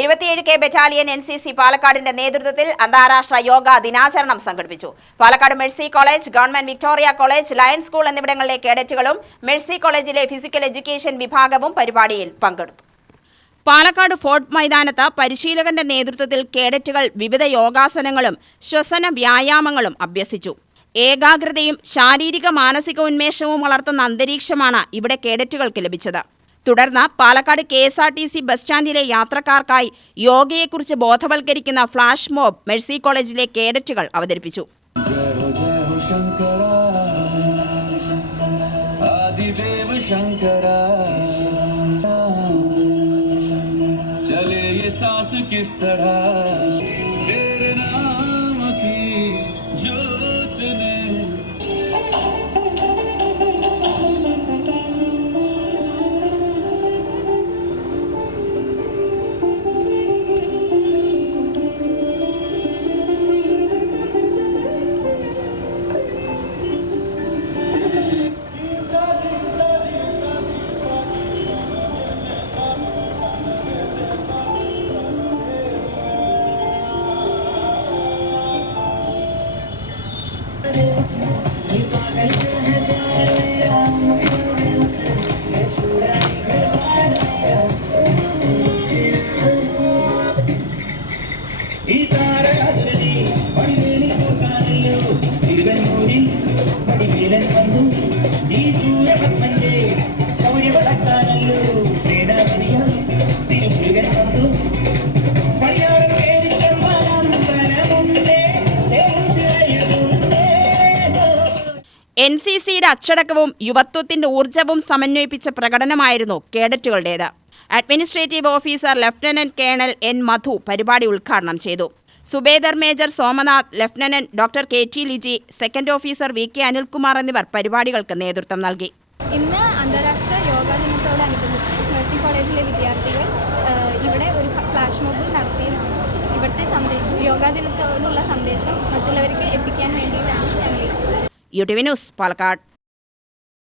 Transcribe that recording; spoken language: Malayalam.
27K ബറ്റാലിയൻ NCC പാലക്കാടിന്റെ നേതൃത്വത്തിൽ അന്താരാഷ്ട്ര യോഗ ദിനാചരണം സംഘടിപ്പിച്ചു. Palakkad Mercy college, government Victoria college, lions school എന്നിവിടങ്ങളിലെ കേഡറ്റുകളും മെഴ്സി കോളേജിലെ ഫിസിക്കൽ എഡ്യൂക്കേഷൻ വിഭാഗവും പരിപാടിയിൽ പങ്കെടുത്തു. പാലക്കാട് ഫോർട്ട് മൈതാനത്ത് പരിശീലകന്റെ നേതൃത്വത്തിൽ കേഡറ്റുകൾ വിവിധ യോഗാസനങ്ങളും ശ്വസന വ്യായാമങ്ങളും അഭ്യസിച്ചു. ഏകാഗ്രതയും ശാരീരിക മാനസിക ഉന്മേഷവും വളർത്തുന്ന അന്തരീക്ഷമാണ് ഇവിടെ കേഡറ്റുകൾക്ക് ലഭിച്ചത്. തുടർന്ന് പാലക്കാട് KSRTC ബസ് സ്റ്റാൻഡിലെ യാത്രക്കാർക്കായി യോഗയെക്കുറിച്ച് ബോധവൽക്കരിക്കുന്ന ഫ്ലാഷ് മോബ് മെഴ്സി കോളേജിലെ കേഡറ്റുകൾ അവതരിപ്പിച്ചു. NCCയുടെ അച്ചടക്കവും യുവത്വത്തിന്റെ ഊർജ്ജവും സമന്വയിപ്പിച്ച പ്രകടനമായിരുന്നു കേഡറ്റുകളുടേത്. Administrative officer lieutenant colonel N. Madhu പരിപാടി ഉദ്ഘാടനം ചെയ്തു. Subedar major Somanath, lieutenant doctor KT Liji, second officer VK Anilkumar എന്നിവർ പരിപാടികൾക്ക് നേതൃത്വം നൽകി. ഇന്ന് അന്താരാഷ്ട്ര യോഗാ ദിനത്തോടനുബന്ധിച്ച് മെഴ്സി കോളേജിലെ വിദ്യാർത്ഥികൾ ഇവിടെ ഒരു ഫ്ലാഷ് മോബ് നടത്തിയതാണ്. ഇവിടുത്തെ സന്ദേശം, യോഗാ ദിനത്തോടുള്ള സന്ദേശം മറ്റുള്ളവർക്ക് എത്തിക്കാൻ വേണ്ടിയിട്ടാണ് ഞങ്ങൾ. UTV news, Palakkad.